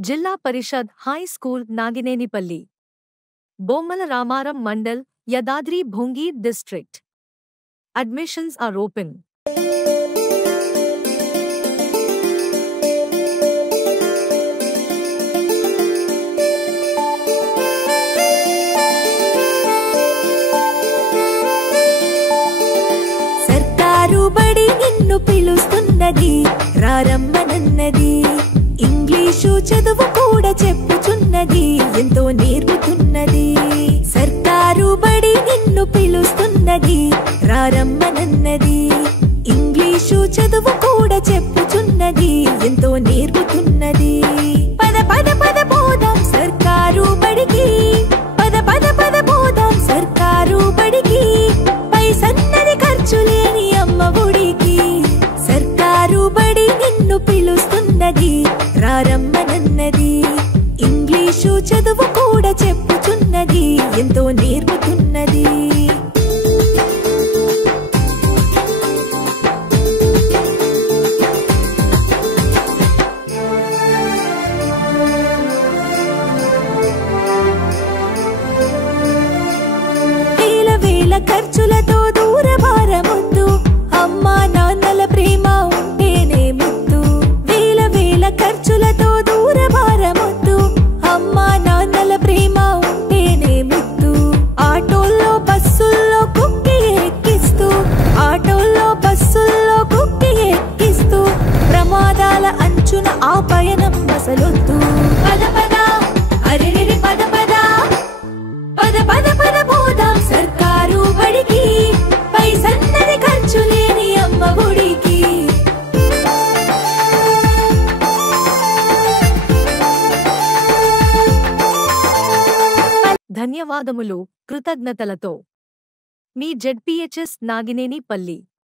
జిల్లా Parishad high school Naginenipalli Bommala Ramaram mandal Yadadri Bhongir district admissions are open సర్కారు బడి నిన్ను పిలుస్తున్నది రారమ్మనన్నది ఇంగ్లీషు చదువు కూడా చెప్పుచున్నది ఎంతో నేర్పుతున్నది సర్కారు బడి నిన్ను పిలుస్తున్నది రారమ్మనన్నది ఇంగ్లీషు చదువు కూడా చెప్పుచున్నది ఎంతో నేర్పుతున్నది పద పద పద పోదాం సర్కారు బడికి పద పద పద పోదాం సర్కారు బడికి పైసన్నది ఖర్చు లేని అమ్మ ఒడికి సర్కారు బడి నిన్ను పిలుస్తున్నది రారమ్మనన్నది ఇంగ్లీషు చదువు కూడా చెప్పుచున్నది ఎంతో నేర్పుతున్నది వేల వేల ఖర్చులతో దూరభారమొద్దు అమ్మా నాన్నల ప్రేమ ఉంటేనే ముద్దు వేల వేల ఖర్చులతో దూరభారమొద్దు అమ్మా నాన్నల ప్రేమ ఉంటేనే ముద్దు ఆటోల్లో బస్సుల్లో కుక్కి ఎక్కిస్తూ ఆటోల్లో బస్సుల్లో కుక్కి ఎక్కిస్తూ ప్రమాదాల అంచున ఆ పయనం అసలొద్దు పద పద అరెరెరి పద పద పద పద పద పోదాం సర్కారు బడికి పైసన్నది ఖర్చు లేని అమ్మ ఒడికి ధన్యవాదములు కృతజ్ఞతలతో మీ జెడ్పీహెచ్ఎస్ నాగినేనిపల్లి.